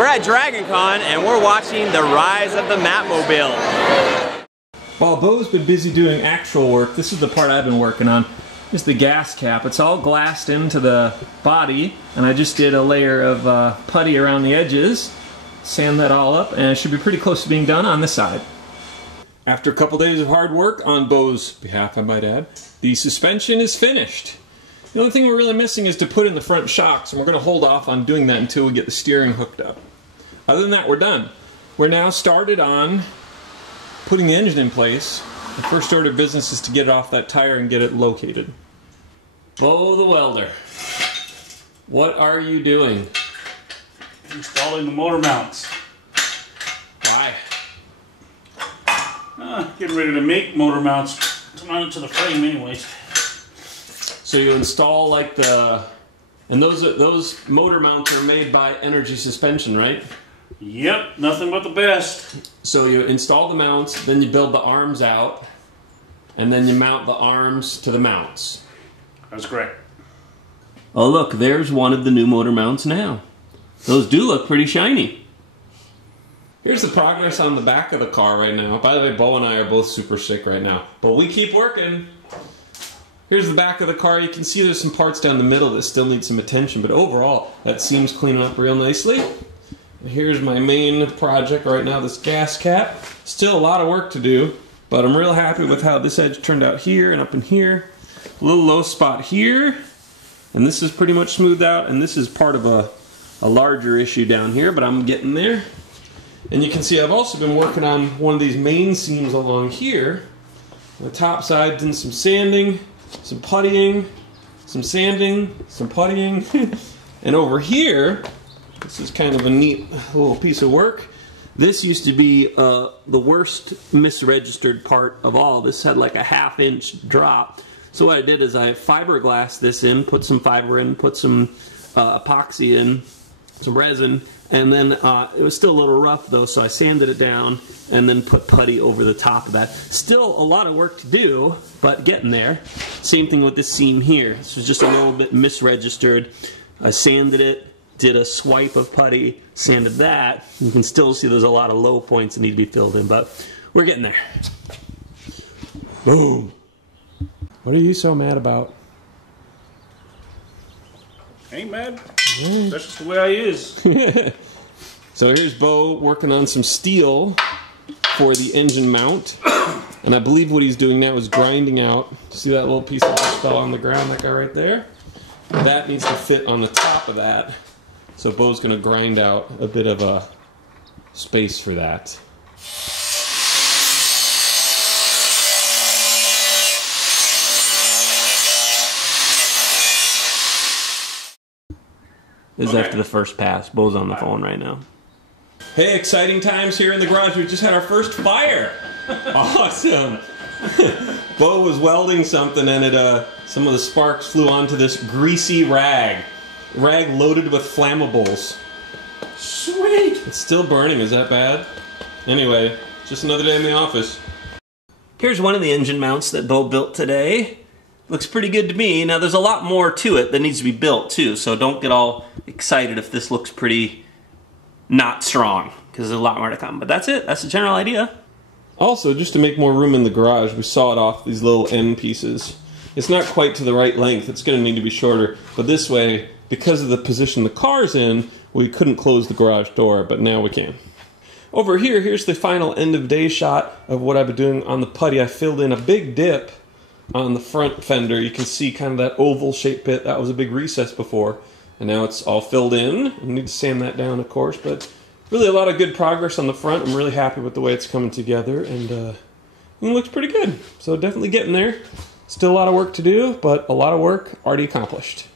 We're at DragonCon and we're watching the rise of the MattMobile. While Bo's been busy doing actual work, this is the part I've been working on. This is the gas cap. It's all glassed into the body, and I just did a layer of putty around the edges, sand that all up, and it should be pretty close to being done on this side. After a couple days of hard work, on Bo's behalf I might add, the suspension is finished. The only thing we're really missing is to put in the front shocks, and we're going to hold off on doing that until we get the steering hooked up. Other than that, we're done. We're now started on putting the engine in place. The first order of business is to get it off that tire and get it located. Bo the welder, what are you doing? Installing the motor mounts. Why? Getting ready to make motor mounts to mount it to the frame anyways. So you install like the... And those motor mounts are made by Energy Suspension, right? Yep, nothing but the best. So you install the mounts, then you build the arms out, and then you mount the arms to the mounts. That's correct. Oh look, there's one of the new motor mounts now. Those do look pretty shiny. Here's the progress on the back of the car right now. By the way, Bo and I are both super sick right now, but we keep working. Here's the back of the car. You can see there's some parts down the middle that still need some attention, but overall, that seems cleaning up real nicely. Here's my main project right now, this gas cap. Still a lot of work to do, but I'm real happy with how this edge turned out here and up in here. A little low spot here, and this is pretty much smoothed out, and this is part of a larger issue down here, but I'm getting there. And you can see I've also been working on one of these main seams along here. On the top side, doing some sanding, some puttying, some sanding, some puttying. And over here, this is kind of a neat little piece of work. This used to be the worst misregistered part of all. This had like a ½ inch drop. So what I did is I fiberglassed this in, put some fiber in, put some epoxy in, some resin, and then it was still a little rough though, so I sanded it down and then put putty over the top of that. Still a lot of work to do, but getting there. Same thing with this seam here. This was just a little bit misregistered. I sanded it, did a swipe of putty, sanded that. You can still see there's a lot of low points that need to be filled in, but we're getting there. Boom. What are you so mad about? Ain't mad. That's just the way I is. So here's Bo working on some steel for the engine mount. And I believe what he's doing now is grinding out. See that little piece that just fell on the ground, that guy right there? That needs to fit on the top of that. So Bo's going to grind out a bit of a space for that. This is after the first pass. Bo's on the phone right now. Hey, exciting times here in the garage. We just had our first fire. Awesome. Bo was welding something and some of the sparks flew onto this greasy rag. Rag loaded with flammables. Sweet! It's still burning, is that bad? Anyway, just another day in the office. Here's one of the engine mounts that Bo built today. Looks pretty good to me. Now there's a lot more to it that needs to be built too, so don't get all excited if this looks pretty not strong, because there's a lot more to come. But that's it, that's the general idea. Also, just to make more room in the garage, we sawed off these little end pieces. It's not quite to the right length, it's going to need to be shorter, but this way, because of the position the car's in, we couldn't close the garage door, but now we can. Over here, here's the final end of day shot of what I've been doing on the putty. I filled in a big dip on the front fender. You can see kind of that oval shaped bit. That was a big recess before, and now it's all filled in. I need to sand that down, of course, but really a lot of good progress on the front. I'm really happy with the way it's coming together, and it looks pretty good. So definitely getting there. Still a lot of work to do, but a lot of work already accomplished.